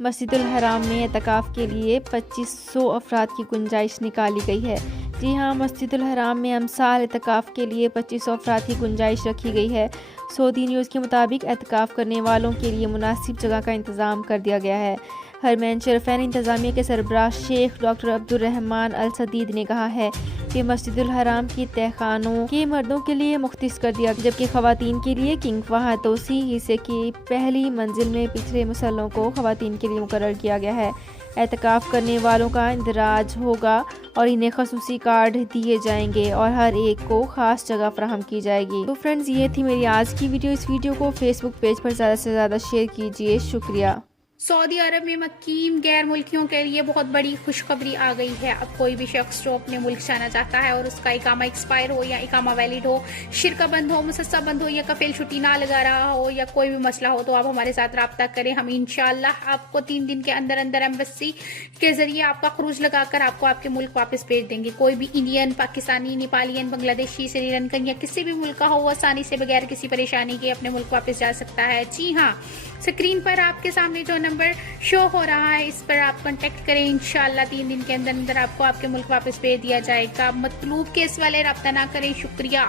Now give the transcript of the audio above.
مسجد الحرام میں اعتکاف کے لیے 2500 افراد کی گنجائش نکالی گئی ہے۔ جی ہاں، مسجد الحرام میں امسال اعتکاف کے لیے 2500 افراد کی گنجائش رکھی گئی ہے۔ سعودی نیوز کے مطابق اعتکاف کرنے والوں کے لیے مناسب جگہ کا انتظام کر دیا گیا ہے۔ حرمین شریفین انتظامیہ کے سربراہ شیخ ڈاکٹر عبدالرحمان السدید نے کہا ہے کہ مسجد الحرام کی تہخانوں کے مردوں کے لیے مختص کر دیا، جبکہ خواتین کے لیے کنگ فہد توسیع حصے کی پہلی منزل میں پچھلے مصلوں کو خواتین کے لیے مقرر کیا گیا ہے۔ اعتکاف کرنے والوں کا اندراج ہوگا اور انہیں خصوصی کارڈ دیے جائیں گے اور ہر ایک کو خاص جگہ فراہم کی جائے گی۔ تو فرینڈز، یہ تھی میری آج کی ویڈیو۔ اس ویڈیو کو فیس بک پیج پر زیادہ سے زیادہ شیئر کیجیے۔ شکریہ۔ سعودی عرب میں مقیم غیر ملکیوں کے لیے بہت بڑی خوشخبری آ گئی ہے۔ اب کوئی بھی شخص جو اپنے ملک جانا چاہتا ہے اور اس کا اقامہ ایکسپائر ہو یا اقامہ ویلڈ ہو، شرکہ بند ہو، مسسہ بند ہو یا کفیل چھٹی نہ لگا رہا ہو یا کوئی بھی مسئلہ ہو، تو آپ ہمارے ساتھ رابطہ کریں۔ ہم انشاءاللہ آپ کو 3 دن کے اندر اندر ایمبیسی کے ذریعے آپ کا خروج لگا کر آپ کو آپ کے ملک واپس بھیج دیں گے۔ کوئی بھی انڈین، پاکستانی، نیپالین، بنگلہ دیشی، سری لنکن یا کسی بھی ملک کا ہو، وہ آسانی سے بغیر کسی پریشانی کے اپنے ملک واپس جا سکتا ہے۔ جی ہاں، اسکرین پر آپ کے سامنے جو نمبر شو ہو رہا ہے، اس پر آپ کانٹیکٹ کریں۔ انشاءاللہ 3 دن کے اندر اندر آپ کو آپ کے ملک واپس بھیج دیا جائے گا۔ مطلوب کیس والے رابطہ نہ کریں۔ شکریہ۔